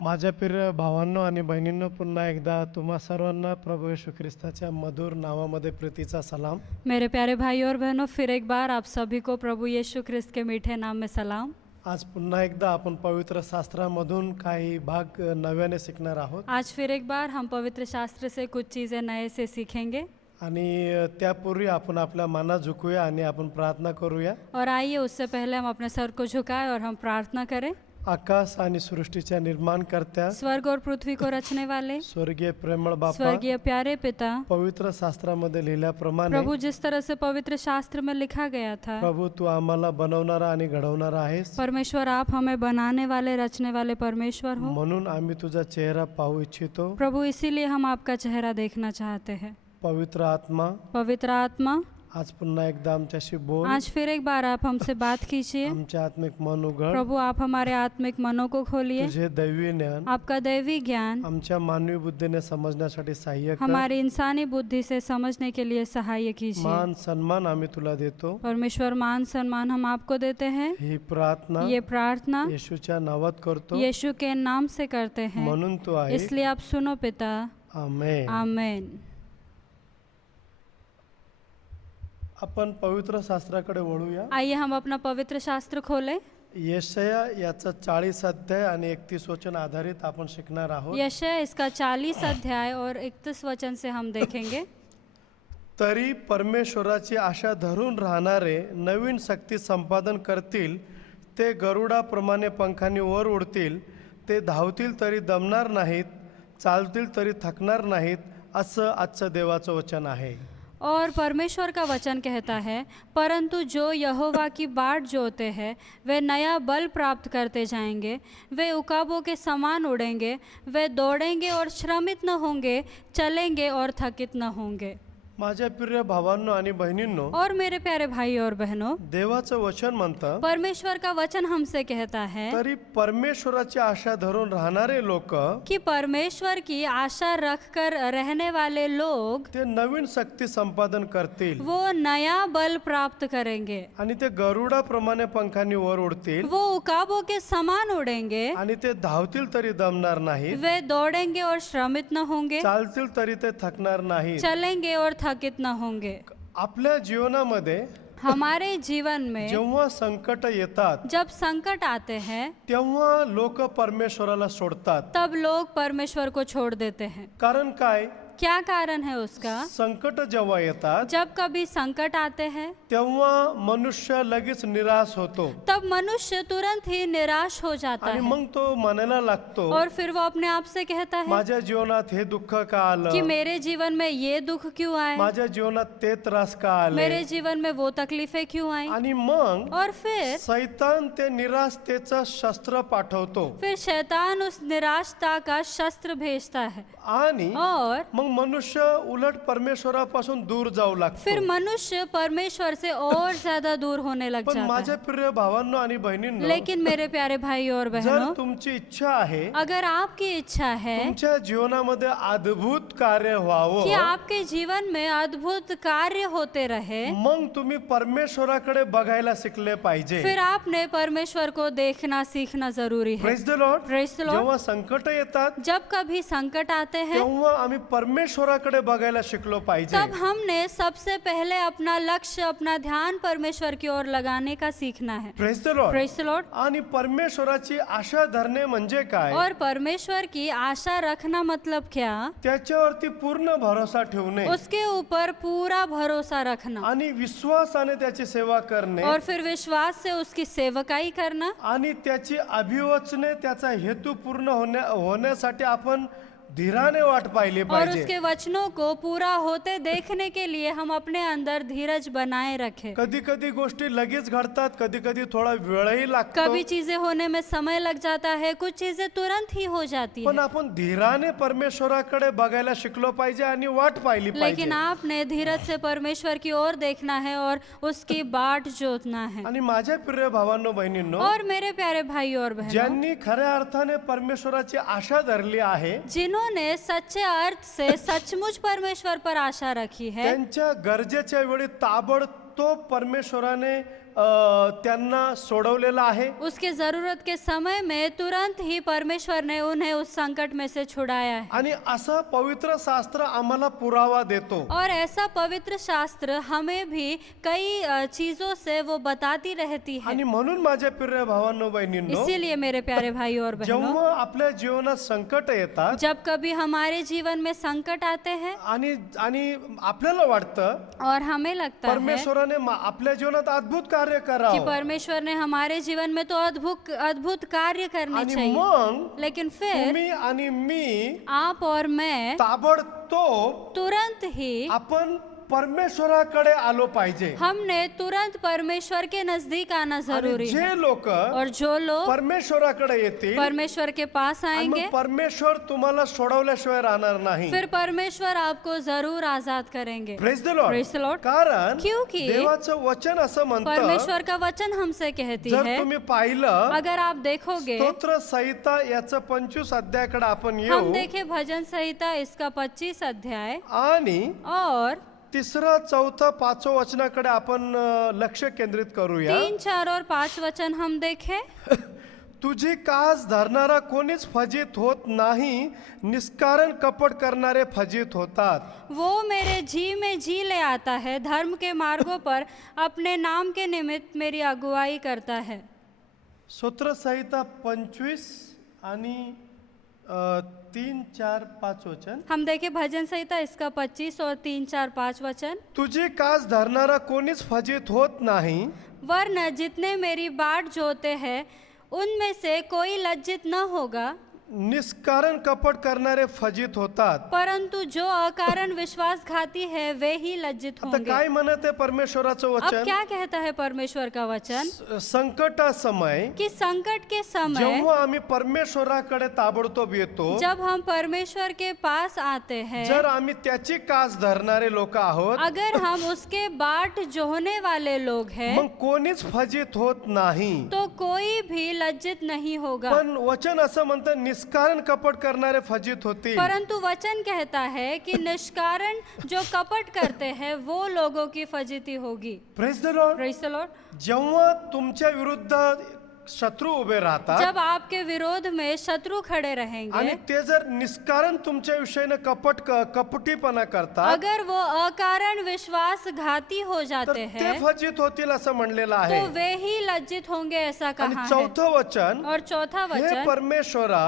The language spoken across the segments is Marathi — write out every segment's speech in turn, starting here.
माझ्या प्रिय भावांनो आणि बहिणींनो, पुन्हा एकदा तुम्हा सर्वांना प्रभू येशू ख्रिस्ताच्या मधुर नावामध्ये प्रीतीचा सलाम. मेरे प्यारे भाइयों और बहनों, फिर एक बार आप सभी को प्रभु यीशु ख्रिस्त के मीठे नाम में सलाम। आज पुन्हा एकदा आपण पवित्र शास्त्रामधून काही भाग नव्याने शिकणार आहोत आज फिर एक बार हम पवित्र शास्त्र से कुछ चीज़ें नए से सीखेंगे। आणि त्यापूर्वी आपण आपल्या मना झुकूया आणि आपण प्रार्थना करूया. और आइए उससे पहले हम अपने सर को झुकाएं और हम प्रार्थना करें। आकाश आणि सृष्टीच्या निर्माणकर्त्या, स्वर्ग और पृथ्वी को रचने वाले स्वर्गीय प्रेमळ बापा, स्वर्गीय प्यारे पिता, पवित्र शास्त्रामध्ये लिहिल्याप्रमाणे प्रभु जिस तरह से पवित्र शास्त्र में लिखा गया था, प्रभू तू आम्हाला बनवणारा आणि घडवणारा आहेस. परमेश्वर आप हमें बनाने वाले रचने वाले परमेश्वर हो। म्हणून आम्ही तुझा चेहरा पाहू इच्छितो. प्रभु इसीलिए हम आपका चेहरा देखना चाहते हैं। पवित्र आत्मा, पवित्र आत्मा, आज पुन्हा एकदा आमच्याशी बोल. आज फिर एक बार आप हमसे बात कीजिए। आमचे आत्मिक मन उघड. प्रभु आप हमारे आत्मिक मनों को खोलिए। तुझे दैवी ज्ञान आपका दैवी ज्ञान आमच्या मानवी बुद्धीने समजण्यासाठी सहाय्य कर. हमारी इंसानी बुद्धि से समझने के लिए सहाय कीजिए। मान सन्मान आम्ही तुला देतो. परमेश्वर, मान सम्मान हम आपको देते हैं। ही प्रार्थना ये प्रार्थना येशूच्या नावात करतो. यीशु के नाम से करते हैं, म्हणून तू आहे. इसलिए आप सुनो पिता। आमेन. आमेन। आपण पवित्र शास्त्राकडे वळूया. आइए हम अपना पवित्र शास्त्र खोलें। यशया याचा 40 अध्याय आणि 31 वचन आधारित आपण शिकणार आहोत. यशायाह इसका 40 अध्याय और 31 वचन से हम देखेंगे। तरी परमेश्वराची आशा धरून राहणारे नवीन शक्ती संपादन करतील. ते गरुडाप्रमाणे पंखांनी वर उडतील. ते धावतील तरी दमणार नाहीत, चालतील तरी थकणार नाहीत, असं आजचं देवाचं वचन आहे. और परमेश्वर का वचन कहता है, परंतु जो यहोवा की बाट जोते हैं वे नया बल प्राप्त करते जाएंगे। वे उकाबों के समान उड़ेंगे, वे दौड़ेंगे और श्रमित न होंगे, चलेंगे और थकित न होंगे। माझ्या प्रिय भावांनो आणि बहिणींनो, और मेरे प्यारे भाई और बहनों, देवाचं वचन म्हणतं, परमेश्वर का वचन हमसे कहता है तरी परमेश्वराची आशा धरून राहणारे लोक कि परमेश्वर की आशा रखकर रहने वाले लोग ते नवीन शक्ती संपादन करतील. वो नया बल प्राप्त करेंगे। आणि ते गरुडाप्रमाणे पंखांनी वर उडतील. वो उकाबों के समान उड़ेंगे, आणि ते धावतील तरी दमणार नाहीत, वे दौड़ेंगे और श्रमित न होंगे, चालतील तरी ते थकणार नाहीत. चलेंगे और थकित न होंगे। आपल्या जीवनामध्ये हमारे जीवन में जेव्हा संकट येतात जब संकट आते हैं तेव्हा लोक परमेश्वराला सोडतात. तब लोग परमेश्वर को छोड़ देते हैं। कारण काय? क्या कारण है उसका? संकट जेव्हा येतात जब कभी संकट आते हैं तेव्हा मनुष्य लगेच निराश होतो तब मनुष्य तुरंत ही निराश हो जाता आणि है मग तो म्हणायला लागतो, और फिर वो अपने आप से कहता है माझ्या जीवनात हे दुःख का आलं, कि मेरे जीवन में ये दुख क्यों आए, माझ्या जीवनात ते त्रास का आले. मेरे जीवन में वो तकलीफें क्यों आई। आणि मग और फिर सैतान ते निराशतेचं शस्त्र पाठवतो फिर शैतान उस निराशता का शस्त्र भेजता है आणि और मग मनुष्य उलट परमेश्वरापासून दूर जाऊ लागतो. फिर मनुष्य परमेश्वर से और ज्यादा दूर होने लग पण जाता माझ्या है। प्रिय भावांनो आणि बहिणींनो, लेकिन मेरे प्यारे भाई और जर बहनों, तुमची इच्छा आहे अगर आपकी इच्छा है तुमच्या जीवनामध्ये अद्भुत कार्य व्हावं, कि आपके जीवन में अद्भुत कार्य होते रहे, मग तुम्ही परमेश्वराकडे बघायला शिकले पाहिजे. फिर आपने परमेश्वर को देखना सीखना जरूरी है। Praise the Lord. Praise the Lord. जेव्हा संकट येतात जब कभी संकट आते हैं तेव्हा आम्ही परमेश्वराकडे बघायला शिकलो पाहिजे. तब हमने सबसे पहले अपना लक्ष्य, अपना ध्यान परमेश्वर की ओर लगाने का सीखना है। Praise the Lord. Praise the Lord. आणि परमेश्वराची आशा धरणे म्हणजे काय? और परमेश्वर की आशा रखना मतलब क्या? त्याच्यावरती पूर्ण भरोसा ठेवणे उसके ऊपर पूरा भरोसा रखना आणि विश्वासाने त्याची सेवा करणे और फिर विश्वास से उसकी सेवकाई करना आणि त्याची अभिवचने, त्याचा हेतू पूर्ण होण्यासाठी आपण धीराने वाट पाहिली और पाहिजे. उसके वचनों को पूरा होते देखने के लिए हम अपने अंदर धीरज बनाए रखें। कधी कधी गोष्टी लगेच घडतात, कधी कधी थोडा वेळही लागतो, कभी चीजें होने में समय लग जाता है, कुछ चीजें तुरंत ही हो जाती पण है। आपण धीराने परमेश्वराकडे बघायला शिकलो पाहिजे आणि वाट पाहिली पाहिजे. लेकिन आपने धीरज से परमेश्वर की ओर देखना है और उसकी बाट जोतना है। आणि माझ्या प्रिय भावांनो बहिणींनो, और मेरे प्यारे भाई और बहनों, ज्यांनी खऱ्या अर्थाने परमेश्वराची आशा धरली आहे जिन्होंने सच्चे अर्थ से सचमुच परमेश्वर पर आशा रखी है, त्यांच्या गरजेच्या वेळी ताबडतोब परमेश्वराने त्यांना सोडवलेला आहे. उसके जरूरत के समय में तुरंत ही परमेश्वर ने उन्हें उस संकट में से छुड़ाया है। आणि असं पवित्र शास्त्र आम्हाला पुरावा देतो. और ऐसा पवित्र शास्त्र हमें भी कई चीजों से वो बताती रहती है। आणि म्हणून माझ्या प्रिय भावांनो बहिणींनो, इसीलिए मेरे प्यारे भाई और बहनों, जेव्हा आपल्या जीवनात संकट येतात जब कभी हमारे जीवन में संकट आते हैं आणि आणि आपल्याला वाटतं और हमें लगता है परमेश्वराने आपल्या जीवनात अद्भुत कार्य कि करावं, परमेश्वर ने हमारे जीवन में तो अद्भुत अद्भुत कार्य करने आणि चाहिए, मग लेकिन फिर तुम्ही आणि मी आप और मैं ताबडतोब तुरंत ही आपण परमेश्वराकडे आलो पाहिजे. हमने तुरंत परमेश्वर के नजदीक आना आणि जरूरी है। जे लोक और जो लोग परमेश्वराकडे येतील परमेश्वर के पास आणि आएंगे, मग परमेश्वर तुम्हाला सोडवल्याशिवाय राहणार नाही. फिर परमेश्वर आपको जरूर आजाद करेंगे। Praise the Lord. Praise the Lord. कारण क्योंकि देवाचं वचन असं म्हणतं, परमेश्वर का वचन हमसे कहती जर है, तुम्ही पाहिलं अगर आप देखोगे, स्तोत्र संहिता याचं 25 अध्यायाकडे आपण हम येऊ देखे भजन संहिता इसका 25 अध्याय आणि और 3, 4, 5 वचनाकडे आपण लक्ष केंद्रित करूया. 3, 4 और 5 वचन हम देखें। तुझी कास धरणारा कोणीच फजित होत नाही, निष्कारण कपट करणारे फजित होतात. वो मेरे जी में जी ले आता है, धर्म के मार्गों पर अपने नाम के निमित्त मेरी अगुवाई करता है। स्तोत्र संहिता 25 आणि 3, 4, 5 वचन. हम देखें भजन संहिता इसका 25 और 3, 4, 5 वचन। तुझी कास धरणारा कोणीच फजित होत नाही, वरन जितने मेरी बाट जोते हैं उनमें से कोई लज्जित न होगा, निष्कारण कपट करणारे फजित होतात. परंतु जो अकारण विश्वासघाती है वे ही लज्जित आता होंगे। काय म्हणत आहे परमेश्वराचं अब वचन? क्या कहता है परमेश्वर का वचन संकटा समय कि संकट के समय जेव्हा आम्ही परमेश्वराकडे ताबडतोब येतो, जब हम परमेश्वर के पास आते हैं, जर आम्ही त्याची कास धरणारे लोक आहोत, अगर हम उसके बाट जोहने वाले लोग हैं, मग कोणीच फजित होत नाही. तो कोई भी लज्जित नहीं होगा। पण वचन असं म्हणतं निष्कारण कपट करणारे फजित होतील. परंतु वचन कहता है कि निष्कारण जो कपट करते हैं वो लोगों की फजीती होगी। Praise the Lord. Praise the Lord. जेव्हा तुमच्या विरुद्ध शत्रू उभे राहतात जब आपके विरोध में शत्रु खड़े आणि रहेंगे, ते जर निष्कारण तुमच्या विषयीने कपटीपणा करतात, अगर वो अकारण विश्वासघाती हो तर जाते ते हैं, फजित होतील असं म्हणलेलं आहे. तो वे ही लज्जित होंगे, ऐसा आणि कहा है। चौथं वचन, और चौथा हे वचन, परमेश्वरा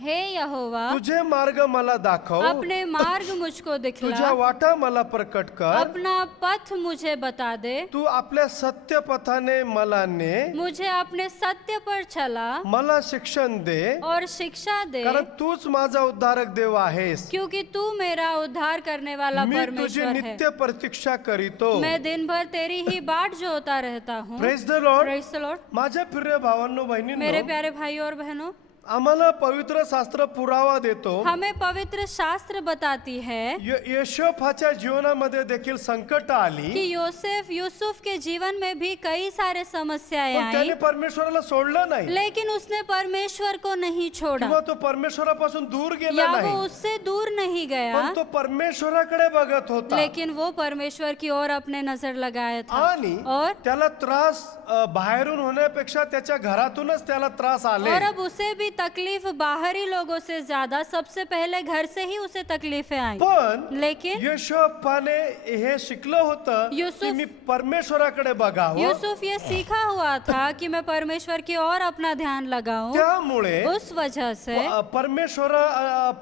हे यहोवा तुझे मार्ग मला दाखव, अपने मार्ग मुझको तुझ्या दिखला, वाटा मला प्रकट कर, अपना पथ मुझे बता दे, तू आपल्या सत्य पथाने मला ने, मुझे अपने सत्य पर चला मला शिक्षण दे, और शिक्षा दे, कारण तूच माझा उद्धारक देव आहेस. क्योंकि तू मेरा उद्धार करने वाला मी तुझी परमेश्वर है। नित्य प्रतीक्षा करीतो. मैं दिन भर तेरी ही बाट जोता रहता हूँ। Praise the Lord. Praise the Lord. माझ्या प्रिय भावांनो मेरे बहिणींनो, प्यारे भाई और बहनों, आम्हाला पवित्र शास्त्र पुरावा देतो. हमें पवित्र शास्त्र बताती है यशोफाच्या जीवनामध्ये देखील संकट आली, कि योसेफ यूसुफ के जीवन में भी कई सारे समस्याएं पण त्याने आई, परमेश्वराला सोडलं नाही, लेकिन उसने परमेश्वर को नहीं छोड़ा किंवा तो परमेश्वरापासून दूर गेला या वो नाही, उससे दूर नहीं गया, पण तो परमेश्वराकडे बघत होता. लेकिन वो परमेश्वर की ओर अपने नजर लगाया था। आणि और त्याला त्रास बाहेरून होण्यापेक्षा त्याच्या घरातूनच त्याला त्रास आले. और अब उसे भी तकलीफ बाहरी लोगों से ज्यादा सबसे पहले घर से ही उसे तकलीफें आई, पण लेकिन यशोफाने हे शिकलं होतं की यूसुफ- मी परमेश्वराकडे बघावं, यूसुफ ये सीखा हुआ था कि मैं परमेश्वर की ओर अपना ध्यान लगाऊं। त्यामुळे उस वजह से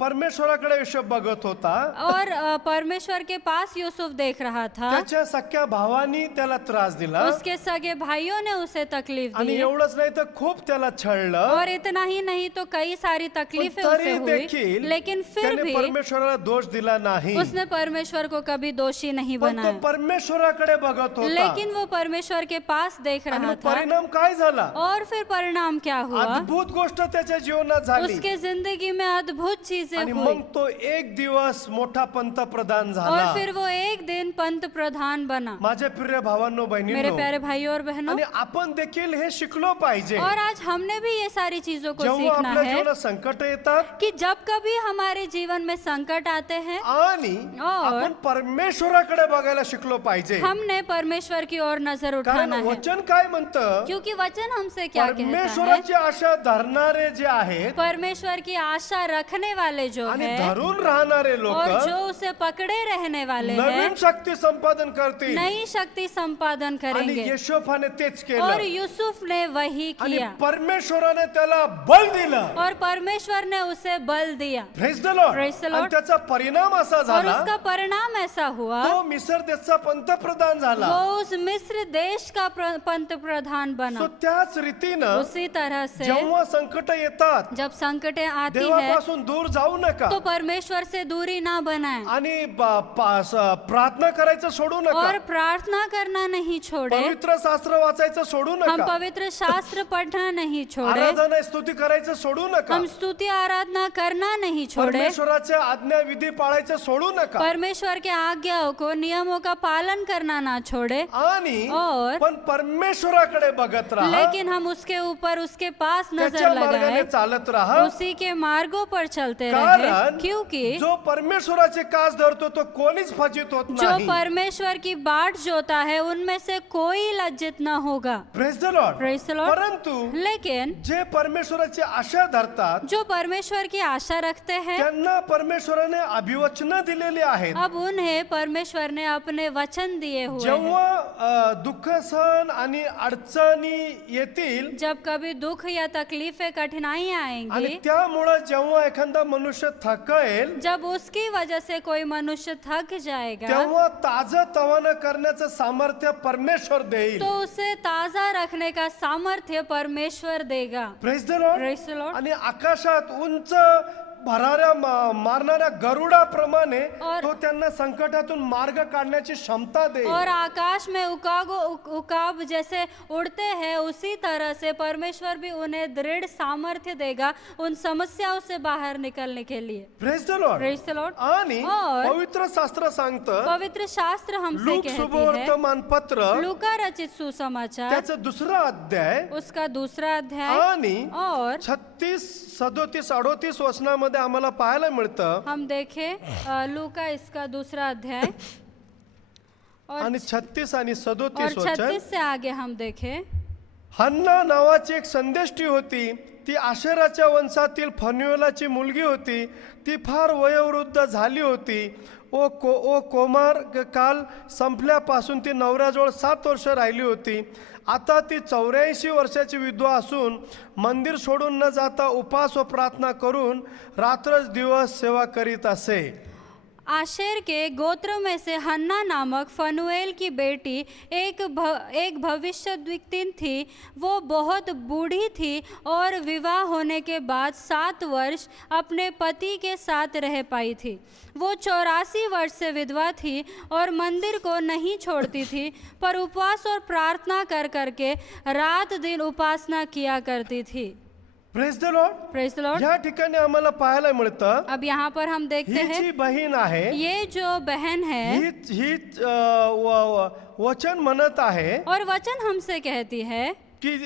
परमेश्वराकडे यशोफ बघत होता. और परमेश्वर के पास यूसुफ देख रहा था। त्याच्या सख्या भावानी त्याला त्रास दिला उसके सगे भाइयों ने उसे तकलीफ आणि दी, एवढंच नाही तर खूप त्याला छळलं. और इतना ही नहीं तो कई सारी पण तकलीफें तरी उसे हुई, देखील लेकिन फिर त्याने भी परमेश्वराला दोष दिला नाही. उसने परमेश्वर को कभी दोषी नहीं पण तो बनाया, परमेश्वराकडे बघत होता. लेकिन वो परमेश्वर के पास देख आणि रहा मग था। परिणाम काय झाला? और फिर परिणाम क्या हुआ? अद्भुत गोष्ट त्याच्या जीवनात झाली. उसके जिंदगी में अद्भुत चीजें आणि हुई, मग तो एक दिवस मोठा पंतप्रधान झाला. और फिर वो एक दिन पंत प्रधान बना। माझ्या प्रिय भावांनो मेरे बहिणींनो, प्यारे भाइयों और बहनों, आणि आपण देखील हे शिकलो पाहिजे. और आज हमने भी ये सारी चीजों को जेव्हा सीखना आपल्या है जीवनात संकट येतात कि जब कभी हमारे जीवन में संकट आते हैं आणि और आपण परमेश्वराकडे बघायला शिकलो पाहिजे. हमने परमेश्वर की ओर नजर कारण उठाना है, वचन काय म्हणतं, क्योंकि वचन हमसे क्या कहता है, परमेश्वराची आशा धरणारे जे आहेत परमेश्वर की आशा रखने वाले जो आणि है धरून राहणारे और लोक जो उसे पकड़े रहने वाले हैं नवीन शक्ती संपादन करतील. नई शक्ति संपादन आणि करेंगे. यशोफाने तेच और केलं यूसुफ ने वही आणि किया परमेश्वराने त्याला बल दिलं. और परमेश्वर ने उसे बल दिया praise the Lord. Praise the आणि Lord. त्याचा परिणाम असा और झाला, उसका परिणाम ऐसा हुआ तो मिस्र देशचा पंतप्रधान झाला. वो उस मिस्र देश का पंत प्रधान बना. सो त्याच रीतीनं उसी तरह से जेव्हा संकट येतात जब संकटें आती है देवापासून दूर जाऊ नका तो परमेश्वर से दूरी ना बनाए आणि प्रार्थना करायचं सोडू और नका. प्रार्थना करना नहीं छोड़े. पवित्र शास्त्र वाचायचं सोडू हम नका. पवित्र शास्त्र पढ़ना नहीं छोड़े. आराधना स्तुती करायचं सोडू नका. हम स्तुति आराधना करना नहीं छोड़े. परमेश्वराच्या आज्ञा विधी पाळायचं सोडू नका. परमेश्वर के आज्ञाओं को नियमों का पालन करना ना छोड़े. आणि और पण परमेश्वराकडे बघत राहा, लेकिन हम उसके ऊपर उसके पास नजर त्याच्या मार्गाने लगाए, चालत राहा. उसी के मार्गों पर चलते रहे, कारण क्योंकि जो परमेश्वराचे कास धरतो तो कोणीच फजित होत जो नाही. परमेश्वर की बाट जोता है उनमें से कोई लज्जित न होगा. Praise the Lord. Praise the Lord. परंतु लेकिन जे परमेश्वराची आशा धरतात जो परमेश्वर की आशा रखते हैं त्यांना परमेश्वराने अभिवचन दिलेली आहेत. अब उन्हें परमेश्वर ने अपने वचन दिए हुए हैं. जेव्हा दुःख सहन आणि अडचणी येतील जब कभी दुख या तकलीफें कठिनाइयां आणि आएंगी, त्यामुळे जेव्हा एखादा मनुष्य थकेल जब उसकी वजह से कोई मनुष्य थक जाएगा तेव्हा ताजं तवानं करण्याचं सामर्थ्य परमेश्वर देईल. तो उसे ताजा रखने का सामर्थ्य परमेश्वर देगा. Praise the Lord. Praise the Lord. आणि आकाशात उंच भराऱ्या मारणाऱ्या गरुडाप्रमाणे और- तो त्यांना संकटातून मार्ग काढण्याची क्षमता देईल. और आकाश में उकाब जैसे उड़ते हैं उसी तरह से परमेश्वर भी उन्हें दृढ़ सामर्थ्य देगा उन समस्याओं से बाहर निकलने के लिए. Praise the Lord. Praise the Lord. आणि और- पवित्र शास्त्र सांगतं, पवित्र शास्त्र हमसे लूक कहती है, शुभवर्तमान पत्र लूका रचित सुसमाचार त्याचं दुसरा अध्याय उसका दूसरा अध्याय आणि और 36, 37, 38 वचनामध्ये आम्हाला पाहायला मिळतं. हम देखें लूका इसका दूसरा अध्याय आणि 36 आणि और 37 वचन. 36 से आगे हम देखें. हन्ना नावाची एक संदेष्टी होती. ती आशेराच्या वंशातील फनुएलाची मुलगी होती. ती फार वयोवृद्ध झाली होती. ओ कोमार काल संपल्यापासून ती नवऱ्याजवळ 7 वर्ष राहिली होती. आता ती 84 वर्षाची विधवा असून मंदिर सोडून न जाता उपास व प्रार्थना करून रात्रच दिवस सेवा करीत असे. आशेर के गोत्र में से हन्ना नामक फनुएल की बेटी एक भविष्यद्वक्तिन थी. वो बहुत बूढ़ी थी और विवाह होने के बाद 7 वर्ष अपने पति के साथ रह पाई थी. वो 84 वर्ष से विधवा थी और मंदिर को नहीं छोड़ती थी, पर उपवास और प्रार्थना कर करके रात दिन उपासना किया करती थी. Praise the Lord. Praise the Lord. या ठिकाणी आम्हाला पाहायला मिळतं, अब यहाँ पर हम देखते ही हैं जी बहीण आहे, ये जो बहन है ही वचन म्हणत आहे और वचन हमसे कहती है की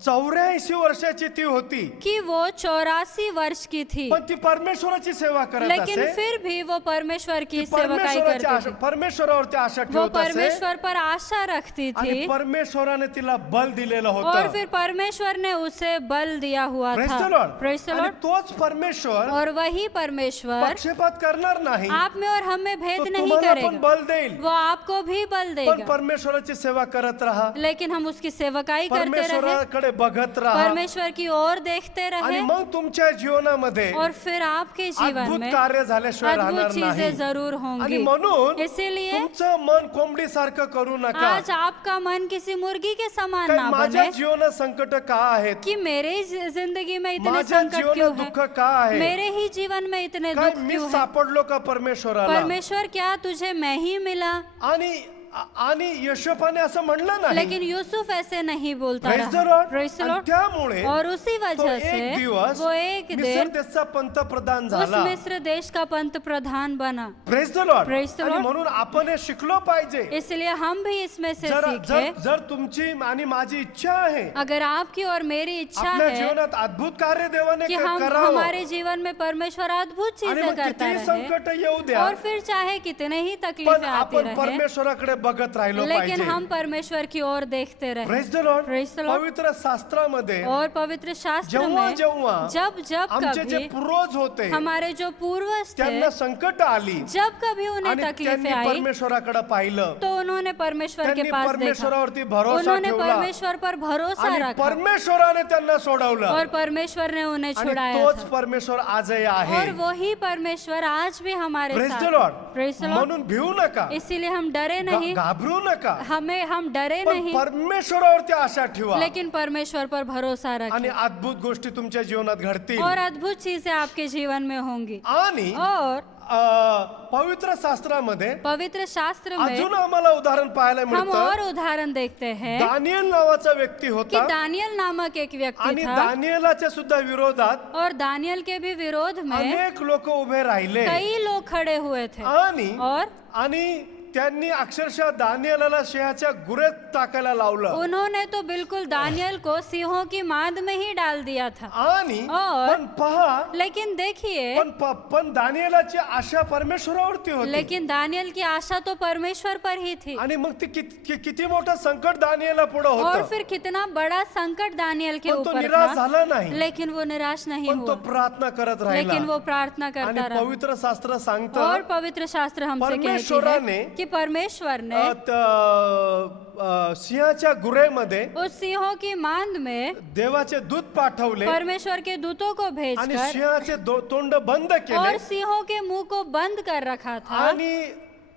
84 वर्षाची ती होती, कि वो 84 वर्ष की थी, पण ती परमेश्वराची सेवा करत लेकिन असे. फिर भी वो परमेश्वर की ती सेवकाई करती थी. परमेश्वरावरती आशा वो ठेवत असे परमेश्वर पर आशा रखती आणि थी परमेश्वराने तिला बल दिलेलं और होतं. फिर परमेश्वर ने उसे बल दिया हुआ Praise था. the Lord. Praise the आणि Lord. तोच परमेश्वर और वही परमेश्वर पक्षपात करणार नाही. आप में और हम में तो भेद नहीं तुम्हाला पण करेगा. बल देईल, वो आपको भी बल पण देगा, परमेश्वराची सेवा करत राहा. लेकिन हम उसकी सेवकाई करते रहे, परमेश्वराकडे बघत राहा परमेश्वर की ओर देखते आणि रहे, मग तुमच्या जीवनामध्ये और फिर आपके जीवन अद्भुत में कार्य झाल्याशिवाय अद्भुत राहणार नाही. चीजें जरूर आणि होंगी. म्हणून इसीलिए तुमचं मन कोंबडीसारखं करू नका. आज आपका मन किसी मुर्गी के समान काय ना माझ्या बने जीवनात संकट का आहेत, कि मेरे जिंदगी में इतने माझ्या संकट क्यों जीवनात है, दुःख का आहे, मेरे ही जीवन में इतने काय दुख मी क्यों है. सापडलो का परमेश्वराला. परमेश्वर क्या तुझे मैं ही मिला. आणि आणि यशोफाने असं म्हणलं नाही. लेकिन यूसुफ ऐसे नहीं बोलता Praise the रहा। Lord. Praise the आणि Lord। त्यामुळे और उसी तो वजह एक से दिवस वो एक मिस्र दिन देशचा पंतप्रधान उस झाला. मिस्र देश का पंत प्रधान बना। Praise the Lord. Praise the आणि Lord. म्हणून आपण हे शिकलो पाहिजे. इसलिए हम भी इसमें से जर सीखें। जर जर तुमची आणि माझी इच्छा आहे अगर आपकी और मेरी इच्छा आपल्या है जीवनात अद्भुत कार्य देवाने कि हम करावं हमारे जीवन में परमेश्वर अद्भुत आणि चीजें मग करता कितीही रहे संकट येऊ द्या और फिर चाहे कितने ही पण तकलीफें आती आपण रहे परमेश्वराकडे बघत राहिलो लेकिन पाहिजे. हम परमेश्वर की ओर देखते रहे। Praise the Lord. Praise the Lord. पवित्र शास्त्रामध्ये और पवित्र शास्त्र जेव्हा में जेव्हा जब जब आमचे जे कभी पूर्वज होते हमारे जो पूर्वज थे त्यांना संकट आली जब कभी उन्हें आणि तकलीफें त्यांनी आई परमेश्वराकडे पाहिलं. तो उन्होंने परमेश्वर के त्यांनी पास देखा, परमेश्वरावरती भरोसा उन्होंने ठेवला परमेश्वर पर भरोसा आणि रखा परमेश्वराने त्यांना सोडवलं. और परमेश्वर ने उन्हें आणि छुड़ाया तोच था। परमेश्वर आजही और आहे. वही परमेश्वर आज भी हमारे प्रेज साथ द लॉर्ड. है। Praise the Lord। म्हणून भिवू नका, इसीलिए हम डरे नहीं, घाबरू नका, हम डरे पण नहीं, परमेश्वरावरती आशा ठेवा लेकिन परमेश्वर पर भरोसा आणि रखें अद्भुत गोष्टी तुमच्या जीवनात घडतील. और अद्भुत चीजें आपके जीवन में होंगी। आणि और पवित्र शास्त्रामध्ये पवित्र शास्त्र में अजून आम्हाला उदाहरण पाहायला हम और मिळतं. उदाहरण देखते हैं दानियल नावाचा व्यक्ती कि होता दानियल नामक एक व्यक्ती आणि था दानियलाच्या सुद्धा विरोधात और दानियल के भी विरोध में अनेक लोक उभे राहिले कई लोग खड़े हुए थे आणि और त्यांनी अक्षरशः दानियलाला सिंहाच्या गुरेत टाकायला लावलं. उन्होंने तो बिल्कुल दानियल को सिंहों की मांद में ही डाल दिया था। आणि और पण पहा, लेकिन देखिए, पण दानियलाची आशा परमेश्वरावरती होती लेकिन दानियल की आशा तो परमेश्वर पर ही थी। आणि मग ती किती मोठं संकट दानियला पुढे और होतं, फिर कितना बड़ा संकट दानियल के पण तो ऊपर निराश था, झाला नाही, लेकिन वो निराश नहीं पण तो हुआ, प्रार्थना करत लेकिन राहिला. वो प्रार्थना आणि करता रहा। पवित्र शास्त्र और सांगतं पवित्र शास्त्र हमसे कहती परमेश्वराने है कि परमेश्वर ने सिंहाच्या गुरेमध्ये उस सिंहों की मांद में देवाचे दूत पाठवले परमेश्वर के दूतों को आणि भेजकर सिंहाचे तोंड बंद और केले सिंहों के मुंह को बंद कर रखा था आणि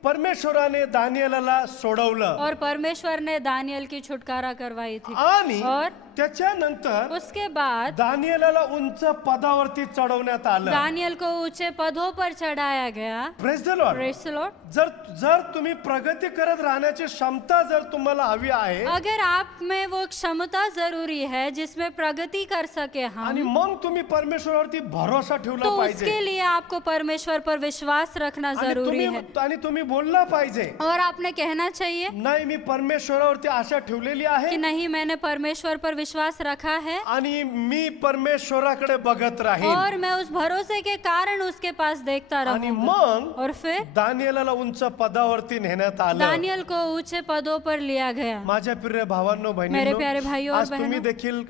परमेश्वराने दानियलाला सोडवलं. और परमेश्वर ने दानियल की छुटकारा करवाई थी। आणि और त्याच्यानंतर उसके बाद दानियलाला उंच पदावरती चढवण्यात आलं. दानियल को ऊंचे पदों पर चढ़ाया गया। Praise the Lord. Praise the Lord। जर जर तुम्ही प्रगती करत राहण्याची क्षमता जर तुम्हाला हवी आहे अगर आप में वो क्षमता जरूरी है जिसमें प्रगति कर सके आणि हम, मग तुम्ही परमेश्वरावरती भरोसा तो ठेवला उसके पाहिजे लिए आपको परमेश्वर पर विश्वास रखना आणि जरूरी है आणि तुम्ही बोलला पाहिजे, और आपने कहना चाहिए नाही मी परमेश्वरावरती आशा ठेवलेली कि आहे नहीं, मैंने परमेश्वर पर विश्वास रखा है आणि मी परमेश्वराकडे बघत राहीन. और मैं उस भरोसे के कारण उसके पास देखता आणि रहूंगा। मग और फिर दानियलाला उंच पदावरती नेण्यात आलं. दानियल को ऊंचे पदों पर लिया गया। माझ्या प्रिय भावांनो मेरे प्यारे बहिणींनो, भाइयों और आज तुम्ही बहनों, देखील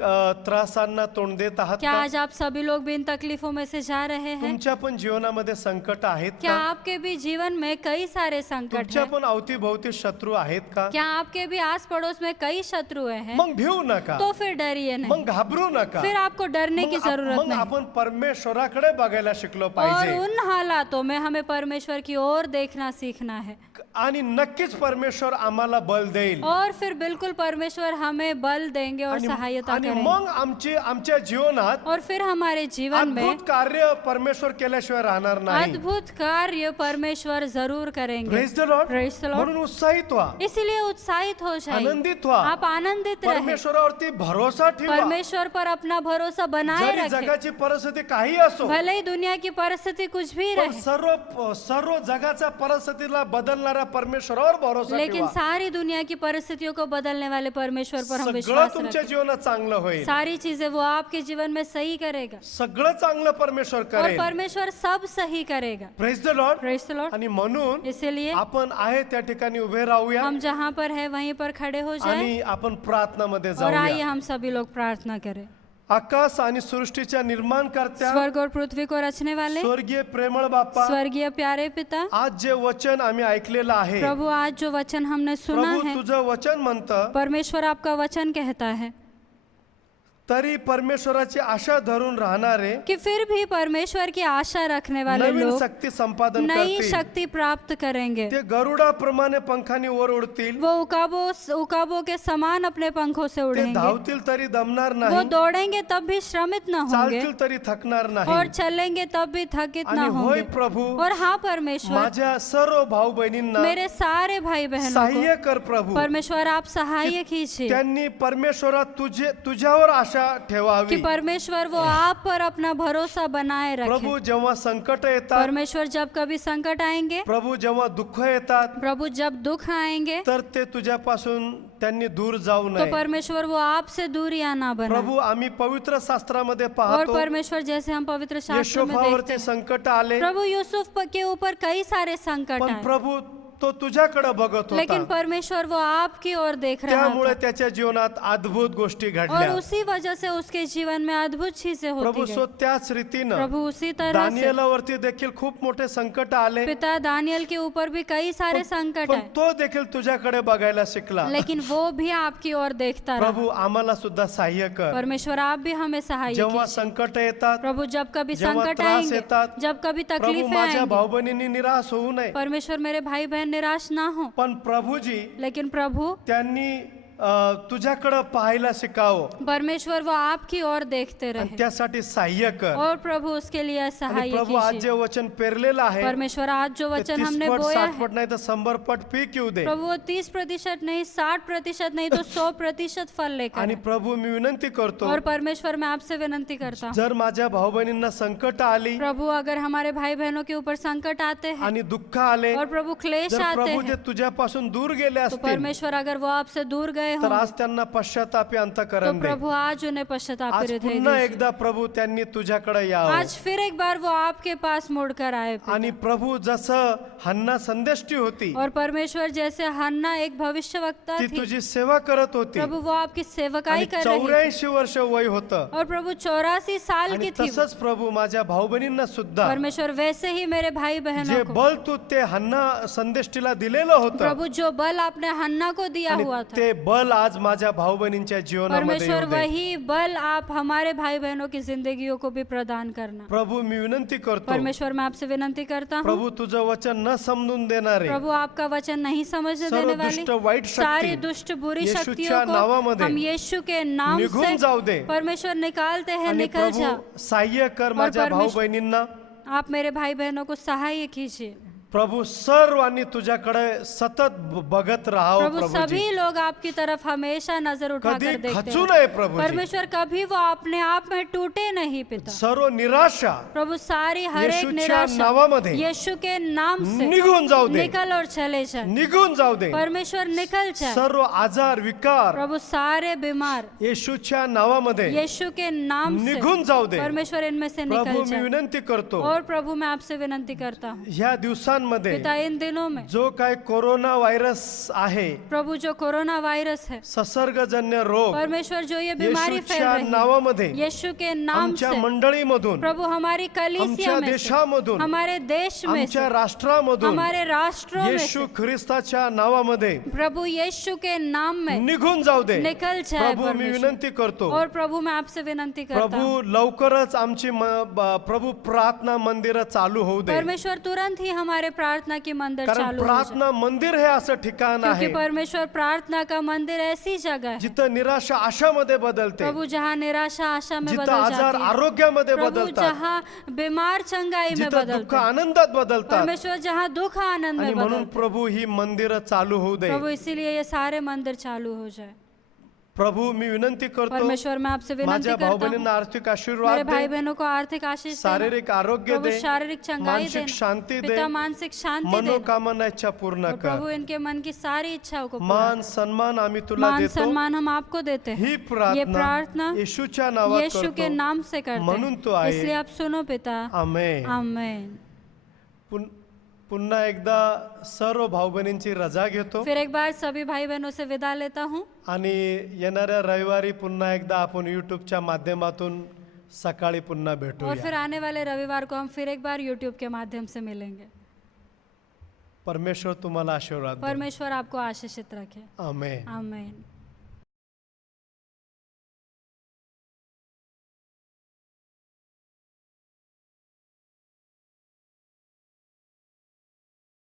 त्रासांना तोंड देत आहात क्या का? आज आप सभी लोग भी इन तकलीफों में से जा रहे हैं? तुमच्या पण जीवनामध्ये संकट आहेत क्या का? आपके भी जीवन में कई सारे संकट तुमच्या हैं? पण अवतीभोवती शत्रू आहेत का? क्या आपके भी आस पड़ोस में कई शत्रुएं हैं? मग भिवू नका, तो फिर डरिए नहीं, मग घाबरू नका. फिर आपको डरने की जरूरत मग नहीं। आपण परमेश्वराकडे बघायला शिकलो और पाहिजे उन हालातों में हमें परमेश्वर की ओर देखना सीखना है आणि नक्कीच परमेश्वर आम्हाला बल देईल. और फिर बिल्कुल परमेश्वर हमें बल देंगे और आणि सहायता आणि करेंगे। मग आमच्या जीवनात और फिर हमारे जीवन में अद्भुत कार्य परमेश्वर केल्याशिवाय राहणार नाही. अद्भुत कार्य परमेश्वर जरूर करेंगे। Praise the Lord. Praise the Lord। म्हणून उत्साहित व्हा, इसीलिए उत्साहित हो जाइए, आनंदित व्हा, आप आनंदित रहे, परमेश्वरावरती भरोसा ठेवा. परमेश्वर पर अपना भरोसा बनाए जरी रखें, जगाची परिस्थिती काही असो, भले ही दुनिया की परिस्थिति कुछ भी पण रहे, सर्व जगाच्या परिस्थितीला बदलणाऱ्या परमेश्वरावर भरोसा लेकिन ठेवा. सारी दुनिया की परिस्थितियों को बदलने वाले परमेश्वर पर हम सगळं विश्वास तुमच्या रखें। जीवनात चांगलं होईल. सारी चीजें वो आपके जीवन में सही करेगा सगळं चांगलं परमेश्वर और करेल. परमेश्वर सब सही करेगा। Praise the Lord. Praise the Lord। आणि म्हणून इसीलिए आपण आहे त्या ठिकाणी उभे राहूया हम जहाँ पर है वहीं पर खड़े हो जाएं आणि आपण प्रार्थनामध्ये और आइए जाऊया. हम सभी लोग प्रार्थना करें। आकाश आणि सृष्टीच्या निर्माणकर्त्या स्वर्ग और पृथ्वी को रचने वाले स्वर्गीय प्रेमळ बाप्पा, स्वर्गीय प्यारे पिता, आज जे वचन आम्ही ऐकलेलं आहे प्रभु आज जो वचन हमने सुना प्रभु, है, तुझं वचन म्हणतं परमेश्वर आपका वचन कहता है तरी परमेश्वराची आशा धरून राहणारे कि फिर भी परमेश्वर की आशा रखने वाले नवीन लोग शक्ती संपादन नई करतील. शक्ति प्राप्त करेंगे। ते गरुडाप्रमाणे पंखांनी वर उडतील. वो उकाबों के समान अपने पंखों से ते उड़ेंगे। धावतील तरी दमणार वो नाही, दौड़ेंगे तब भी श्रमित न होंगे चालतील तरी थकणार और नाही. चलेंगे तब भी थकित न आणि होय होंगे। प्रभू, और हाँ परमेश्वर, माझ्या सर्व भाऊ बहिणींना मेरे सारे भाई बहनों सहाय्य को कर प्रभू. परमेश्वर आप सहाय्य कीजिए त्यांनी परमेश्वरात तुझ्यावर आशा ठेवावी. कि परमेश्वर वो आप पर अपना भरोसा बनाए रखे। प्रभु जेव्हा संकट येतात, परमेश्वर जब कभी संकट आएंगे, प्रभु जेव्हा दुःख येतात, प्रभु जब दुख आएंगे, तर ते तुझ्यापासून त्यांनी दूर जाऊ तो नये. परमेश्वर वो आपसे दूरियां ना बनाए। प्रभु आम्ही पवित्र शास्त्रामध्ये और पाहतो, परमेश्वर जैसे हम पवित्र शास्त्र में देखते यशोफावरती हैं, संकट आले, प्रभु यूसुफ के ऊपर कई सारे संकट पण आए, प्रभु तो तुझ्याकडे बघत लेकिन होता. परमेश्वर वो आपकी ओर देख रहा त्यामुळे था त्याच्या जीवनात अद्भुत गोष्टी और घडल्या. उसी वजह से उसके जीवन में अद्भुत चीजें होती प्रभु गई। सो त्याच रीतीनं प्रभु उसी तरह से दानिएलावरती देखील खूप मोठे संकट आले, पिता दानियल के ऊपर भी कई सारे संकट पण आए, तो देखील तुझ्याकडे बघायला शिकला. लेकिन वो भी आपकी ओर देखता रहा। प्रभु आम्हाला सुद्धा सहाय्य कर. परमेश्वर आप भी हमें सहाय्य जेव्हा कीजिए। संकट येतात, प्रभु जब कभी जेव्हा संकट त्रास आएंगे, येतात, जब कभी प्रभु तकलीफें माझ्या आएंगी, भाऊ बहिणींनी निराश होऊ नये. परमेश्वर मेरे भाई बहन निराश ना हो, पण प्रभुजी लेकिन प्रभु त्यांनी तुझ्याकडे पाहायला शिकावं परमेश्वर वो आपकी ओर देखते आणि रहे त्यासाठी सहाय्य कर. और प्रभु उसके लिए आणि सहाय्य प्रभु आज जे कीजिए। वचन पेरलेलं आहे, परमेश्वर आज जो ते वचन 30 हमने पट बोया 60 है, पट नाही तर 100 पट पीक येऊ दे. प्रभु वो 30% नहीं, 60% नहीं तो 100% फल लेकर आणि आए। प्रभु मी विनंती करतो, और परमेश्वर मैं आपसे विनंती करता हूँ, जर माझ्या भाऊ बहिणींना संकट आली प्रभु अगर हमारे भाई बहनों के ऊपर संकट आते हैं आणि दुःख आले, और प्रभु क्लेश जर आते प्रभु जे हैं, तुझ्यापासून दूर गेले तो असतील, परमेश्वर अगर वो आपसे दूर गए तर हों, आज त्यांना पश्चातापी तो अंतःकरण दे. प्रभु आज उन्हें पश्चाताप आज हृदय पुन्हा दीजिए। एकदा प्रभु त्यांनी तुझ्याकडे यावं. आज फिर एक बार वो आपके पास मुड़कर आए पिता। आणि प्रभु जसं हन्ना संदेष्टी होती, और परमेश्वर जैसे हन्ना एक भविष्यवक्ता ती थी, तुझी सेवा करत होती प्रभु वो आपकी सेवकाई आणि कर रही थी 84 वर्ष वय होतं. और प्रभु 84 साल आणि की थी वो। तसंच प्रभु माझ्या भाऊ बहिणींना सुद्धा परमेश्वर वैसे ही मेरे भाई बहनों जे को, बल तू ते हन्ना संदेष्टीला दिलेलं होतं, प्रभु जो बल आपने हन्ना को दिया आणि हुआ था, ते बल आज माझ्या भाऊ बहिणींच्या जीवनामध्ये परमेश्वर येऊ दे. वही बल आप हमारे भाई बहनों की जिंदगियों को भी प्रदान करना। प्रभु मी विनंती करतो, परमेश्वर मैं आपसे विनंती करता हूँ, प्रभु तुझं वचन न समजून देणारे प्रभु आपका वचन नहीं समझने सर्व देने वाली दुष्ट वाईट शक्ती सारी दुष्ट बुरी येशूच्या शक्तियों को नावामध्ये हम यीशु के नाम निघून से जाऊ दे. परमेश्वर निकालते हैं, आणि निकल जा। प्रभु सहाय्य कर माझ्या भाऊ परमेश्वर- बहिणींना. आप मेरे भाई बहनों को सहाय्य कीजिए। प्रभु सर्वांनी तुझ्याकडे सतत बघत राहावं. प्रभु प्रभुजी सभी लोग आपकी तरफ हमेशा नजर कधी उठाकर देखते खचू हैं। नये प्रभुजी. परमेश्वर कभी वो अपने आप में टूटे नहीं पिता। सर्व निराशा प्रभु सारी हर एक येशूच्या निराशा नावामध्ये यीशु के नाम से निघून जाऊ दे, निकल और चले जाए। निघून जाऊ दे. परमेश्वर निकल जाए। सर्व आजार विकार प्रभु सारे बीमार येशूच्या नावामध्ये यीशु के नाम से निघून जाऊ दे. परमेश्वर इनमें से प्रभु निकल मी जाए। विनंती करतो, और प्रभु मैं आपसे विनंती करता हूँ, ह्या दिवसांमध्ये पिता इन दिनों में जो काय कोरोना व्हायरस आहे, प्रभु जो कोरोना वायरस है, संसर्गजन्य रोग, परमेश्वर जो ये बीमारी फैल येशूच्या रही है, नावामध्ये यीशु के नाम आमच्या से मंडळीमधून, प्रभु हमारी कलीसिया आमच्या में से, देशामधून, हमारे देश में आमच्या से, राष्ट्रामधून हमारे राष्ट्रों में येशू से ख्रिस्ताच्या नावामध्ये प्रभु यीशु के नाम में निघून जाऊ दे. निकल जाए। प्रभु मी परमेश्वर विनंती करतो, और प्रभु मैं आपसे विनंती करता प्रभु हूँ, लवकरच आमची प्रभु प्रार्थना मंदिर चालू होऊ दे. परमेश्वर तुरंत ही हमारे प्रार्थना की मंदिर कारण चालू हो जाए। प्रार्थना मंदिर हे असं ठिकाण क्योंकि आहे परमेश्वर प्रार्थना का मंदिर ऐसी जगह है जिथं निराशा आशामध्ये बदलते, प्रभु जहाँ निराशा आशा में जिथं बदल आजार जाती है, आरोग्यामध्ये प्रभु बदलतात, जहाँ बीमार चंगाई में जिथं दुःख बदलते हैं, आनंदात बदलतात. परमेश्वर जहाँ दुख आनंद आणि में म्हणून बदलते प्रभु ही मंदिरं चालू होऊ दे. प्रभु इसीलिए ये सारे मंदिर चालू हो जाए। प्रभु मी विनंती करतो, परमेश्वर मैं आपसे विनंती माझ्या भाऊ करता हूँ, बहिणींना आर्थिक मेरे आशीर्वाद भाई दे, बहनों को आर्थिक आशीष देना, शारीरिक आरोग्य प्रभु दे, शारीरिक चंगाई मानसिक देना, शांती दे, पिता मानसिक शांति देना, मनोकामना इच्छा पूर्ण और प्रभु कर. इनके मन की सारी इच्छाओं को पूरा मान कर। सन्मान आम्ही तुला मान देतो. सम्मान हम आपको देते हैं। ही ये प्रार्थना प्रार्थना येशूच्या नावात यीशु के करतो. नाम से करते म्हणून तो हैं, आहे. इसलिए आप सुनो पिता। आमेन. आमेन। पुन्हा एकदा सर्व भाऊ बहिणींची रजा घेतो फिर एक बार सभी भाई बहनों से विदा लेता हूँ आणि येणाऱ्या रविवारी पुन्हा एकदा आपण यूट्यूबच्या माध्यमातून सकाळी पुन्हा और भेटूया. फिर आने वाले रविवार को हम फिर एक बार यूट्यूब के माध्यम से मिलेंगे। परमेश्वर तुम्हाला आशीर्वाद दे. परमेश्वर आपको आशीषित रखे। आमेन. आमेन।